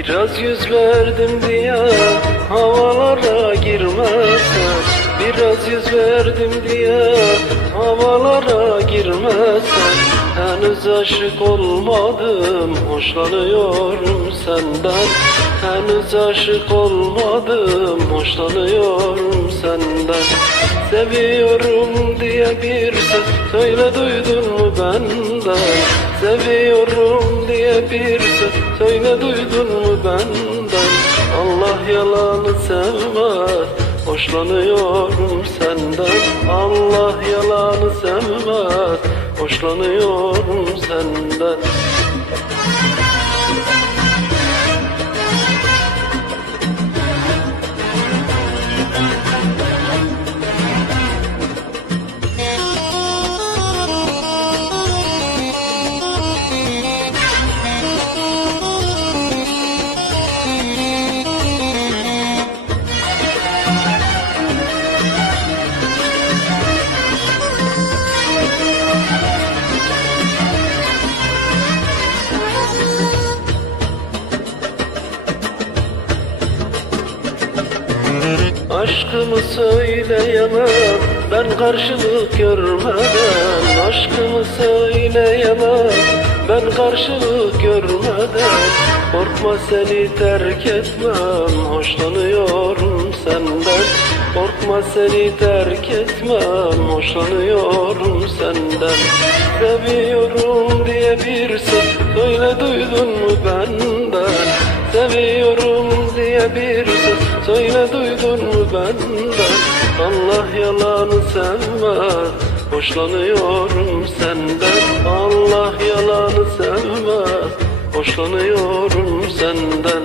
Biraz yüz verdim diye havalara girmezsen Biraz yüz verdim diye havalara girmezsen Henüz aşık olmadım hoşlanıyorum senden. Henüz aşık olmadım hoşlanıyorum senden. Seviyorum diye bir söz söyle duydun mu benden? Seviyorum diye bir söyle duydun mu benden? Allah yalanı sevmez Hoşlanıyorum senden. Allah yalanı sevmez Hoşlanıyorum senden Aşkımı söyleyemem ben karşılık görmeden. Aşkımı söyleyemem ben karşılık görmeden. Korkma seni terk etmem hoşlanıyorum senden. Korkma seni terk etmem hoşlanıyorum senden. Seviyorum diye bir söz söyle duydun mu benden? Seviyorum diye bir söz söyle duydun mu benden? Allah yalanı sevmez Hoşlanıyorum senden. Allah yalanı sevmez Hoşlanıyorum senden